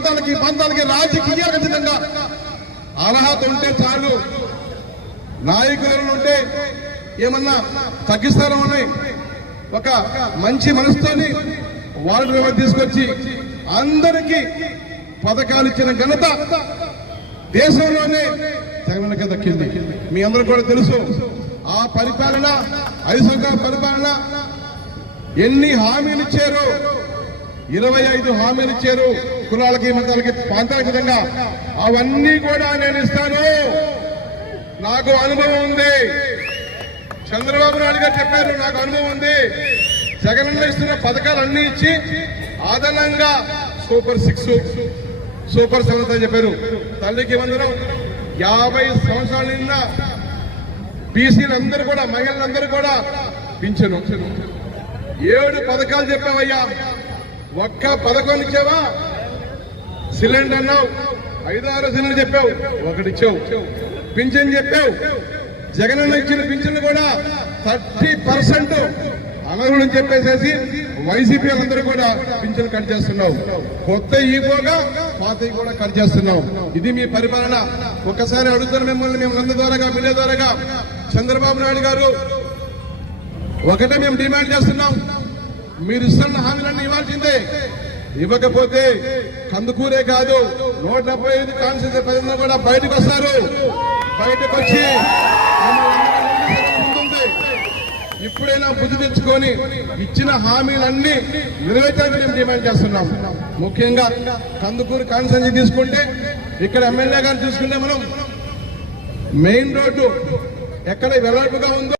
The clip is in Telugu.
మతాలకి రాజకీయాలకు ఖచ్చితంగా అర్హత ఉంటే చాలు. నాయకులను ఉంటే ఏమన్నా తగ్గిస్తారని ఒక మంచి మనసుతోని వార్డు మెంబర్ తీసుకొచ్చి అందరికీ పథకాలు ఇచ్చిన ఘనత దేశంలోనే జగన్కి దక్కింది. మీ అందరూ కూడా తెలుసు ఆ పరిపాలన 5 సంవత్సరాల పరిపాలన ఎన్ని హామీలు ఇచ్చారు. 25 హామీలు ఇచ్చారు కులాలకి మతాలకి ప్రాంతాలకు విధంగా. అవన్నీ కూడా నేను ఇస్తాను, నాకు అనుభవం ఉంది. చంద్రబాబు నాయుడు గారు చెప్పారు నాకు అనుభవం ఉంది. జగనన్న ఇస్తున్న పథకాలు అన్ని ఇచ్చి అదనంగా సూపర్ 6 సూపర్ 7 అని చెప్పారు. తల్లికి వందనం 50 సంవత్సరాల నిన్న బీసీలందరూ కూడా మహిళలందరూ కూడా పింఛను 7 పథకాలు చెప్పావయ్యా. ఒక్క పథకం ఇచ్చావా? సిలిండర్ అన్నావు, 5-6 సిలిండర్ చెప్పావు, ఒకటిచ్చావు. పింఛన్ చెప్పావు, జగనన్న ఇచ్చిన పింఛన్ కూడా 30% అనర్హులు చెప్పేసేసి వైసీపీ అందరూ కూడా పింఛన్ కట్ చేస్తున్నావు. కొత్త ఈగోగా పాతవి కూడా కట్ చేస్తున్నావు. ఇది మీ పరిపాలన. ఒక్కసారి అడుగుతారు మిమ్మల్ని, మేము అందరి ద్వారాగా మీడియా ద్వారాగా, చంద్రబాబు నాయుడు గారు ఒకటే మేము డిమాండ్ చేస్తున్నాం, మీరు ఇస్తున్న హామీలన్నీ ఇవ్వాల్సిందే. ఇవ్వకపోతే కందుకూరే కాదు 175 కాన్స్టిట్యూన్సీ ప్రజలు కూడా బయటకు వస్తారు. బయటకు వచ్చి ఇప్పుడైనా బుద్ధి తెచ్చుకొని ఇచ్చిన హామీలన్నీ నెరవేర్చాలని మేము డిమాండ్ చేస్తున్నాం. ముఖ్యంగా కందుకూరు కాన్స్టిట్యూన్సీ తీసుకుంటే ఇక్కడ ఎమ్మెల్యే గారు చూసుకుంటే మనం మెయిన్ రోడ్డు ఎక్కడ వెడల్పుగా ఉందో